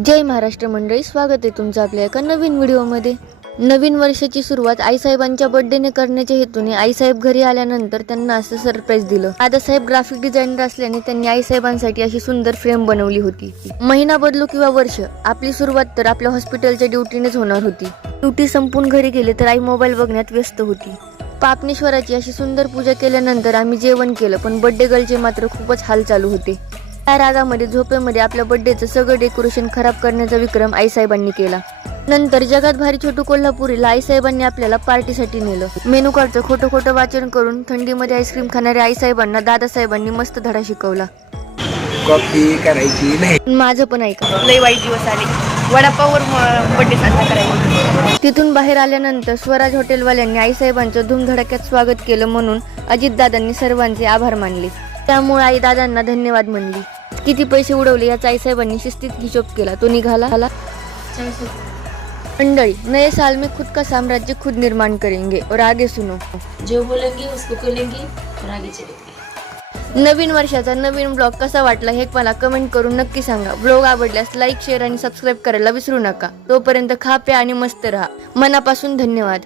जय महाराष्ट्र मंडळी, स्वागत आहे तुमचं आपल्या एका नवीन व्हिडिओमध्ये। नवीन वर्षाची सुरुवात आईसाहेबांच्या बर्थडेने करण्याच्या हेतूने आईसाहेब घरी आल्यानंतर त्यांना असं सरप्राईज दिलं। दादासाहेब ग्राफिक डिझायनर असल्याने त्यांनी आईसाहेबांसाठी अशी सुंदर फ्रेम बनवली होती। महिना बदलू किंवा वर्ष, आपली सुरुवात तर आपल्या हॉस्पिटलच्या ड्युटीनेच होणार होती। ड्युटी संपून घरी गेले तर आई मोबाईल बघण्यात व्यस्त होती। पापणेश्वराची अशी सुंदर पूजा केल्यानंतर आम्ही जेवण केलं, पण बर्थडे गर्लचे मात्र खूपच हाल चालू होते। त्या रागामध्ये झोपेमध्ये आपल्या बर्थडेचं सगळं डेकोरेशन खराब करण्याचा विक्रम आईसाहेबांनी केला। नंतर जगात भारी छोटू कोल्हापुरीला आईसाहेबांनी आपल्याला पार्टीसाठी नेलं। मेनू कार्डचं खोटं खोटं वाचन करून थंडीमध्ये आईस्क्रीम खाणाऱ्या आईसाहेबांना दादासाहेबांनी मस्त धडा शिकवला। कॉपी करायची नाही। माझं पण ऐका, लय वाईट दिवस आले, वडापाववर बर्थडे साजरा करायचा। तिथून बाहेर आल्यानंतर स्वराज हॉटेलवाल्यांनी आईसाहेबांचं धूमधडाक्यात स्वागत केलं, म्हणून अजितदादांनी सर्वांचे आभार मानले। त्यामुळे आई दादांना धन्यवाद म्हणली। किती पैसे उडवले याचा आईसाहेबांनी शिस्तीत हिशोब केला। तो निघाला। मंडळी, नए साल में खुद का साम्राज्य खुद निर्माण करेंगे और आगे सुनो, जो बोलेंगे उसको करेंगे और आगे चलेंगे। नवीन वर्षाचा नवीन ब्लॉग कसा वाटला हे मला कमेंट करून नक्की सांगा। ब्लॉग आवडल्यास लाईक, शेअर आणि सबस्क्राईब करायला विसरू नका। तोपर्यंत खा, प्या आणि मस्त राहा। मनापासून धन्यवाद।